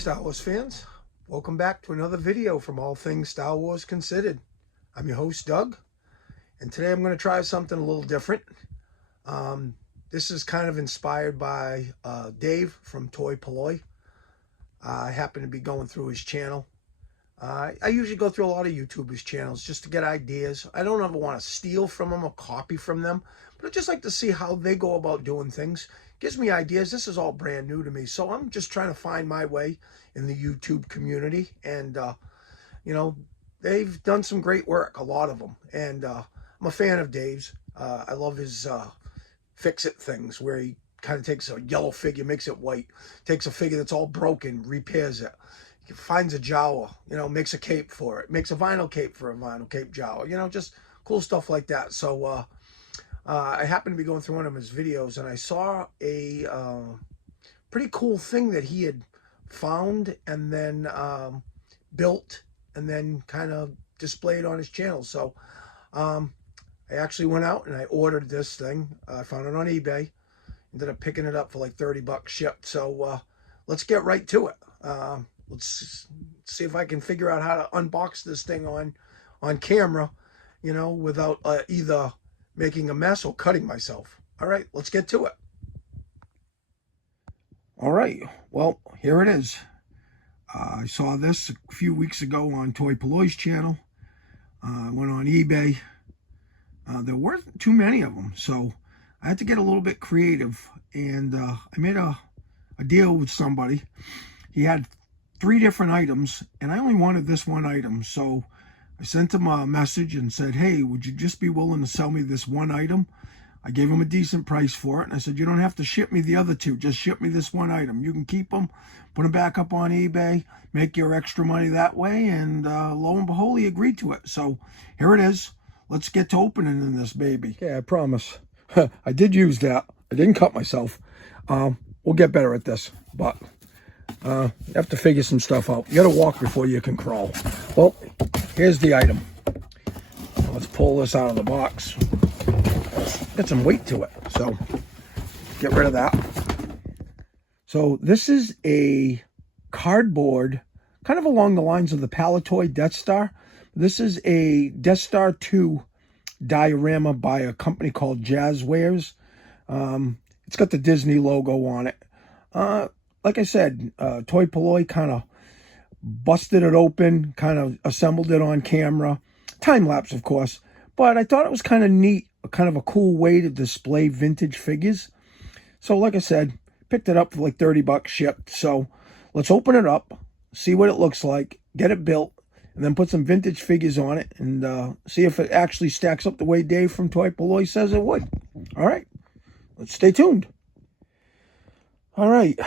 Star Wars fans, welcome back to another video from All Things Star Wars Considered. I'm your host Doug, and today I'm going to try something a little different. This is kind of inspired by Dave from Toy Polloi. I happen to be going through his channel. I usually go through a lot of YouTubers' channels just to get ideas. I don't ever want to steal from them or copy from them, but I just like to see how they go about doing things. Gives me ideas. This is all brand new to me, so I'm just trying to find my way in the YouTube community. And you know, they've done some great work, a lot of them, and I'm a fan of Dave's. I love his fix-it things, where he kind of takes a yellow figure, makes it white, takes a figure that's all broken, repairs it. He finds a Jawa, makes a cape for it, makes a vinyl cape for a vinyl cape Jawa, just cool stuff like that. So I happened to be going through one of his videos, and I saw a pretty cool thing that he had found and then built and then kind of displayed on his channel. So I actually went out and I ordered this thing. I found it on eBay. Ended up picking it up for like 30 bucks shipped. So let's get right to it. Let's see if I can figure out how to unbox this thing on camera, without either making a mess or cutting myself. All right, let's get to it. All right, well, here it is. I saw this a few weeks ago on Toy Polloi's channel. I went on eBay. There weren't too many of them, so I had to get a little bit creative, and I made a deal with somebody. He had 3 different items, and I only wanted this one item, so I sent him a message and said, hey, would you just be willing to sell me this one item? I gave him a decent price for it, and I said, you don't have to ship me the other 2, just ship me this one item. You can keep them, put them back up on eBay, make your extra money that way, and lo and behold, he agreed to it. So here it is. Let's get to opening this baby. Okay, I promise. I did use that. I didn't cut myself. We'll get better at this, but you have to figure some stuff out. You got to walk before you can crawl. Well, here's the item. Let's pull this out of the box. Got some weight to it, so get rid of that. So this is a cardboard, kind of along the lines of the Palitoy Death Star. This is a Death Star 2 diorama by a company called Jazzwares. It's got the Disney logo on it. Like I said, Toy Polloi kind of busted it open, kind of assembled it on camera. Time-lapse, of course. But I thought it was kind of neat, kind of a cool way to display vintage figures. So like I said, picked it up for like 30 bucks shipped. So let's open it up, see what it looks like, get it built, and then put some vintage figures on it and see if it actually stacks up the way Dave from Toy Polloi says it would. All right, let's stay tuned. All right,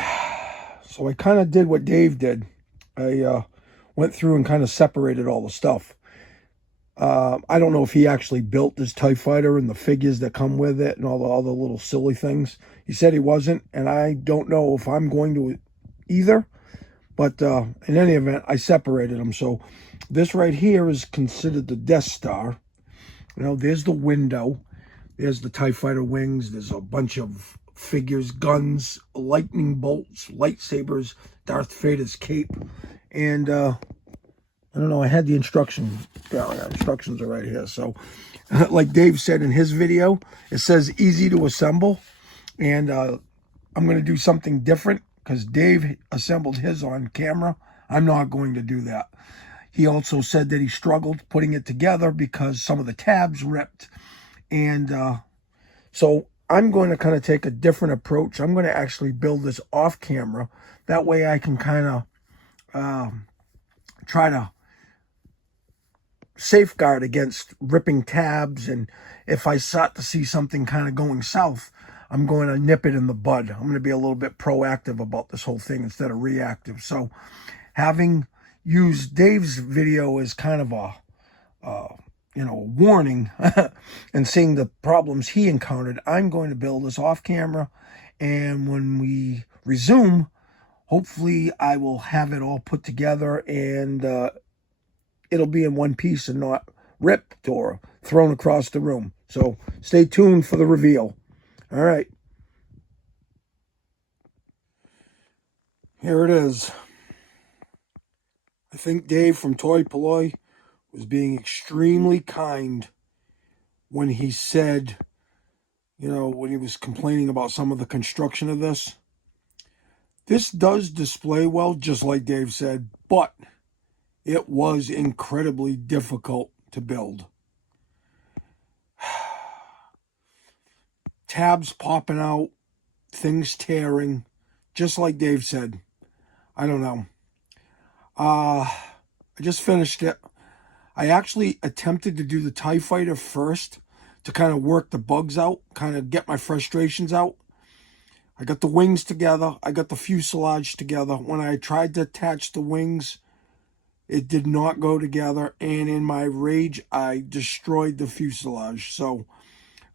so I kind of did what Dave did. I went through and kind of separated all the stuff. I don't know if he actually built this TIE fighter and the figures that come with it and all the little silly things. He said he wasn't, and I don't know if I'm going to either. But in any event, I separated them. So this right here is considered the Death Star. There's the window. There's the TIE fighter wings. There's a bunch of figures, guns, lightning bolts, lightsabers, Darth Vader's cape. And I don't know, I had the instructions. Yeah, instructions are right here. So like Dave said in his video, it says easy to assemble. And I'm going to do something different because Dave assembled his on camera. I'm not going to do that. He also said that he struggled putting it together because some of the tabs ripped. And so I'm going to kind of take a different approach. I'm going to actually build this off camera. That way I can kind of try to safeguard against ripping tabs. And if I start to see something kind of going south, I'm going to nip it in the bud. I'm going to be a little bit proactive about this whole thing instead of reactive. So having used Dave's video as kind of a warning and seeing the problems he encountered, I'm going to build this off camera. And when we resume, hopefully I will have it all put together and it'll be in one piece and not ripped or thrown across the room. So stay tuned for the reveal. All right. Here it is. I think Dave from Toy Polloi was being extremely kind when he said, when he was complaining about some of the construction of this. This does display well, just like Dave said, but it was incredibly difficult to build. Tabs popping out, things tearing, just like Dave said. I don't know. I just finished it. I actually attempted to do the TIE Fighter first to kind of work the bugs out, kind of get my frustrations out. I got the wings together. I got the fuselage together. When I tried to attach the wings, it did not go together. And in my rage, I destroyed the fuselage. So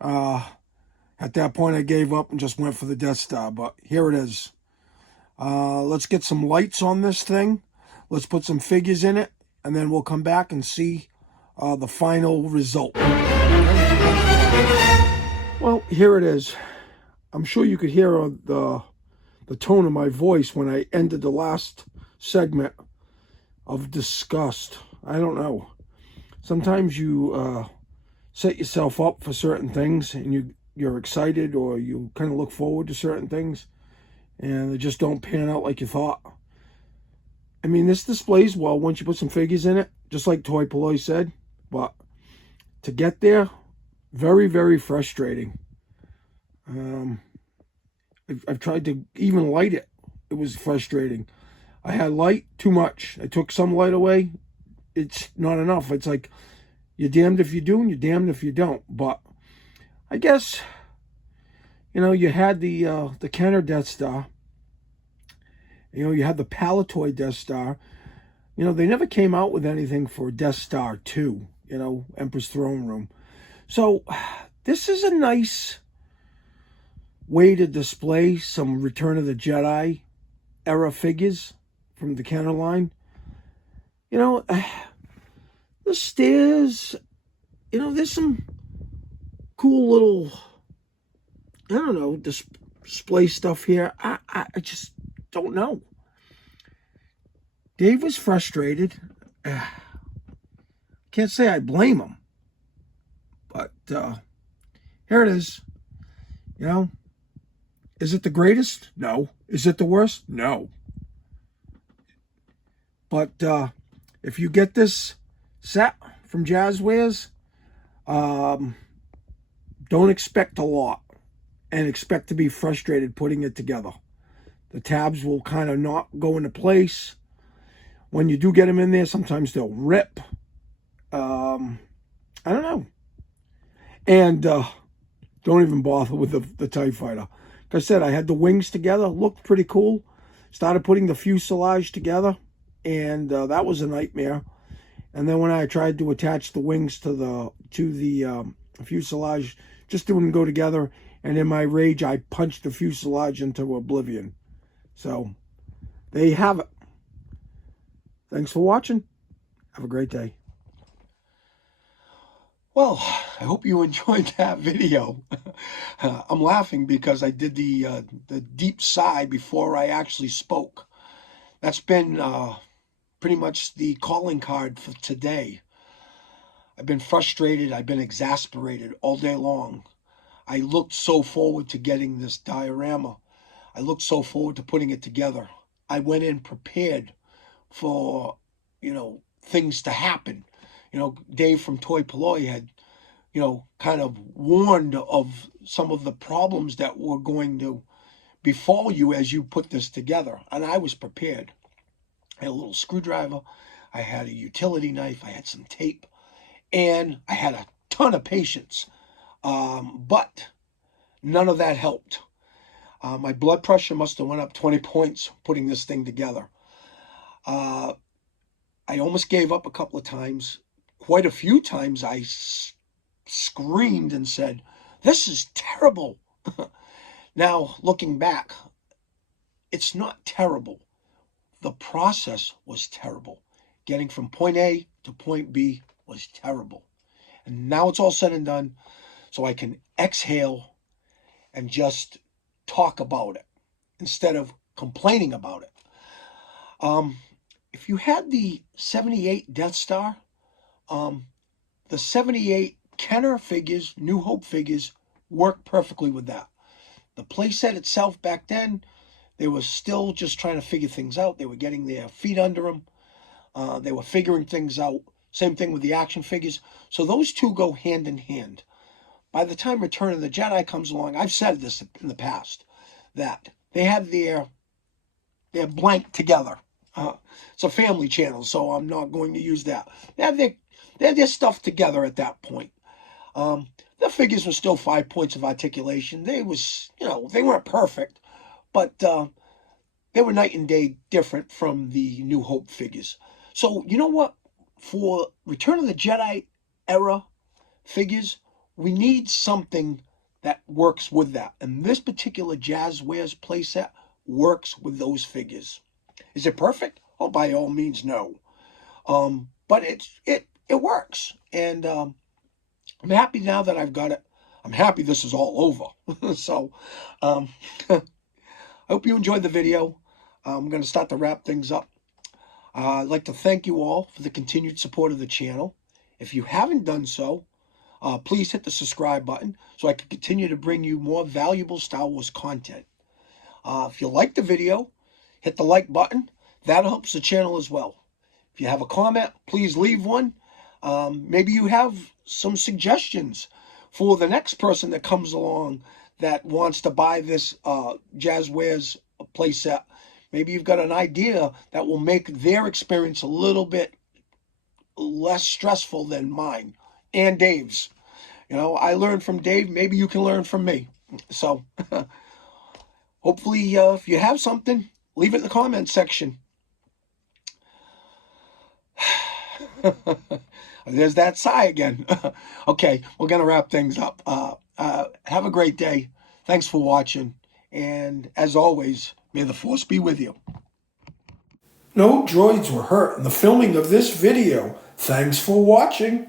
at that point, I gave up and just went for the Death Star. But here it is. Let's get some lights on this thing. Let's put some figures in it. And then we'll come back and see the final result. Well, here it is. I'm sure you could hear the tone of my voice when I ended the last segment of disgust. I don't know. Sometimes you set yourself up for certain things and you're excited, or you kind of look forward to certain things and they just don't pan out like you thought. I mean, this displays well once you put some figures in it, just like Toy Polloi said, but to get there, very, very frustrating. I've tried to even light it. It was frustrating. I had light, too much. I took some light away. It's not enough. It's like, you're damned if you do and you're damned if you don't. But I guess, you had the Kenner Death Star. You had the Palitoy Death Star. They never came out with anything for Death Star 2, Emperor's Throne Room. So this is a nice way to display some Return of the Jedi era figures from the Kenner line. The stairs, there's some cool little, I don't know, display stuff here. I just don't know. Dave was frustrated. Can't say I blame him. But here it is. Is it the greatest? No. Is it the worst? No. But if you get this set from Jazzwares, don't expect a lot and expect to be frustrated putting it together. The tabs will kind of not go into place. When you do get them in there, sometimes they'll rip. I don't know. And don't even bother with the TIE Fighter. Like I said, I had the wings together. Looked pretty cool. Started putting the fuselage together. And that was a nightmare. And then when I tried to attach the wings to the fuselage, just didn't go together. And in my rage, I punched the fuselage into oblivion. So, there you have it. Thanks for watching. Have a great day. Well, I hope you enjoyed that video. I'm laughing because I did the deep sigh before I actually spoke. That's been pretty much the calling card for today. I've been frustrated. I've been exasperated all day long. I looked so forward to getting this diorama. I looked so forward to putting it together. I went in prepared for, things to happen. Dave from Toy Polloi had, kind of warned of some of the problems that were going to befall you as you put this together. And I was prepared. I had a little screwdriver. I had a utility knife. I had some tape. And I had a ton of patience. But none of that helped. My blood pressure must have went up 20 points putting this thing together. I almost gave up a couple of times. Quite a few times I screamed and said, "This is terrible." Now, looking back, it's not terrible. The process was terrible. Getting from point A to point B was terrible. And now it's all said and done, so I can exhale and just talk about it instead of complaining about it. if you had the 78 Death Star, the 78 Kenner figures, New Hope figures, work perfectly with that. The playset itself back then, they were still just trying to figure things out. They were getting their feet under them. They were figuring things out. Same thing with the action figures. So those two go hand in hand. By the time Return of the Jedi comes along, I've said this in the past, that they had their blank together. It's a family channel, so I'm not going to use that. They had their stuff together at that point. The figures were still 5 points of articulation. They weren't perfect, but they were night and day different from the New Hope figures. So you know what? For Return of the Jedi era figures, we need something that works with that. And this particular Jazzwares playset works with those figures. Is it perfect? Oh, by all means, no. But it works. And I'm happy now that I've got it. I'm happy this is all over. So I hope you enjoyed the video. I'm going to start to wrap things up. I'd like to thank you all for the continued support of the channel. If you haven't done so, please hit the subscribe button so I can continue to bring you more valuable Star Wars content. If you like the video, hit the like button. That helps the channel as well. If you have a comment, please leave one. Maybe you have some suggestions for the next person that comes along that wants to buy this Jazzwares playset. Maybe you've got an idea that will make their experience a little bit less stressful than mine and Dave's. I learned from Dave. Maybe you can learn from me. So hopefully, if you have something, leave it in the comments section. There's that sigh again. Okay, we're going to wrap things up. Have a great day. Thanks for watching. And as always, may the Force be with you. No droids were hurt in the filming of this video. Thanks for watching.